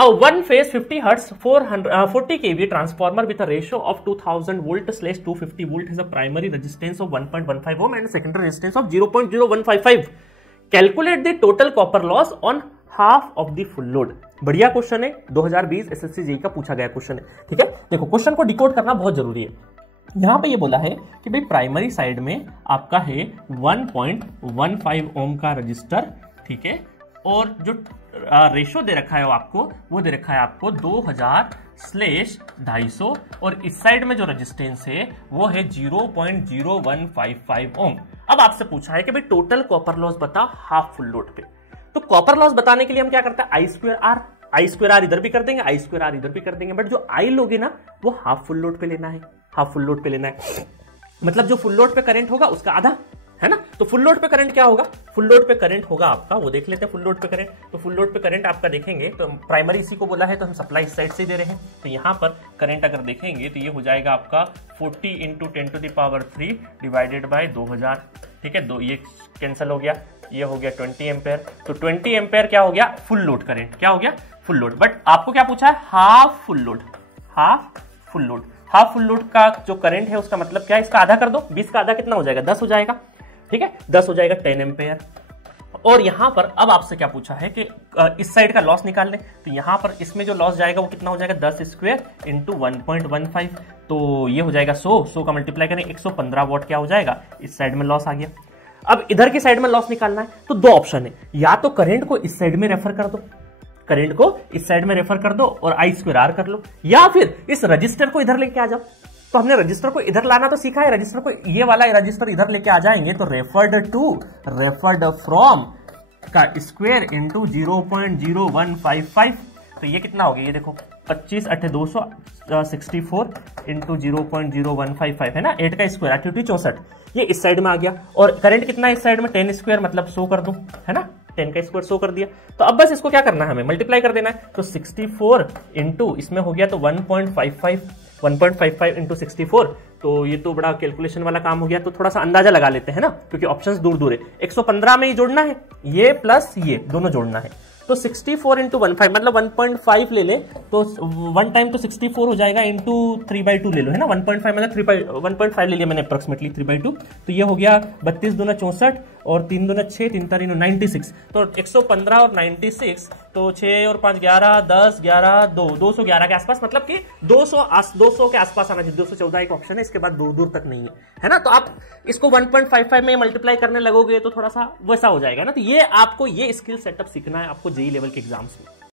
One phase 50 hertz 40 kV transformer with a ratio of 2000 volt/250 volt has a primary resistance of 1.15 ohm and a secondary resistance of 0.0155. Calculate the total copper loss on half of the full load. बढ़िया question है, 2020 SSC JEE का पूछा गया question है। ठीक है, देखो question को डिकोड करना बहुत जरूरी है। यहां पे ये बोला है कि भाई प्राइमरी साइड में आपका है 1.15 ओम का रजिस्टर, ठीक है, और जो रेशो दे रखा है वो दे रखा है आपको 2000/250 और इस साइड में जो रेजिस्टेंस है वो है 0.0155 ओम। अब आपसे पूछा है कि भाई टोटल कॉपर लॉस बता हाफ फुल लोड पे। तो कॉपर लॉस बताने के लिए हम क्या करते हैं, आई स्क्वायर आर इधर भी कर देंगे, आई स्क्वायर आर इधर भी कर देंगे, बट जो आई लोगे ना वो हाफ फुल लोड पे लेना है, हाफ फुल लोड पे लेना है। मतलब जो फुल लोड पे करंट होगा उसका आधा, है ना। तो फुल लोड पे करंट क्या होगा, फुल लोड पे करंट होगा आपका, वो देख लेते हैं फुल लोड पे करंट। तो फुल लोड पे करंट आपका देखेंगे तो प्राइमरी इसी को बोला है तो हम सप्लाई इस साइड से दे रहे हैं। तो यहाँ पर करंट अगर देखेंगे तो ये हो जाएगा आपका 40 × 10⁻³ डिवाइडेड बाय 2000। ठीक है, दो ये कैंसिल हो गया, ये हो गया 20 एम्पेयर। तो 20 एम्पेयर क्या हो गया, फुल लोड करंट, क्या हो गया, फुल लोड। बट आपको क्या पूछा है, half full load, half full load. Half full load का जो करंट है उसका मतलब क्या है, इसका आधा कर दो, 20 का आधा कितना हो जाएगा, 10 हो जाएगा। ठीक है, 10 हो जाएगा 10 एम्पेयर। और यहां पर अब आपसे क्या पूछा है कि इस साइड का लॉस निकाल लें। तो यहां पर इसमें जो लॉस जाएगा वो कितना हो जाएगा, 10 स्क्वायर इंटू 1.15। तो ये हो जाएगा 100 का मल्टीप्लाई करें 115 वॉट क्या हो जाएगा, इस साइड में लॉस आ गया। अब इधर की साइड में लॉस निकालना है तो दो ऑप्शन है, या तो करंट को इस साइड में रेफर कर दो, करंट को इस साइड में रेफर कर दो और आई स्क्वायर आर कर लो, या फिर इस रजिस्टर को इधर लेके आ जाओ। तो हमने रजिस्टर को इधर लाना तो सीखा है, रजिस्टर को ये वाला रजिस्टर इधर लेके आ जाएंगे तो रेफर्ड फ्रॉम का स्क्वायर इंटू 0.0155। तो ये कितना हो गया, ये देखो 25 × 8 = 264 इंटू 0.0155 है ना, 8 का स्क्वायर 8 × 64, ये इस साइड में आ गया। और करंट कितना है इस साइड में, 10 स्क्वायर मतलब 100 कर दूं, है ना, 10 का स्क्वायर 100 कर दिया। तो अब बस इसको क्या करना है, हमें मल्टीप्लाई कर देना है। तो 64 इंटू इसमें हो गया तो 1.55 इंटू 64। तो ये तो बड़ा कैलकुलेशन वाला काम हो गया, तो थोड़ा सा अंदाजा लगा लेते हैं ना, क्योंकि ऑप्शंस दूर दूर है। 115 में ये जोड़ना है, ये प्लस ये दोनों जोड़ना है। तो 64 इंटू 15 मतलब 1.5 ले ले तो 1 टाइम तो 64 हो जाएगा इंटू 3/2 ले लो, है ना, 1.5 मतलब 1.5 ले लिया मैंने अप्रोक्सीमेटली 3/2। तो ये हो गया 32 दूना 64 और 3 दूना 6 3 3 96। तो 115 और 96, तो 6 और 5 11 10 11 2 211 के आसपास, मतलब कि 200 के आसपास आना चाहिए। 214 एक ऑप्शन है, इसके बाद दूर दूर तक नहीं है ना। तो आप इसको 1.55 में मल्टीप्लाई करने लगोगे तो थोड़ा सा वैसा हो जाएगा ना। तो ये आपको ये स्किल सेटअप सीखना है आपको जेईई लेवल के एग्जाम्स में।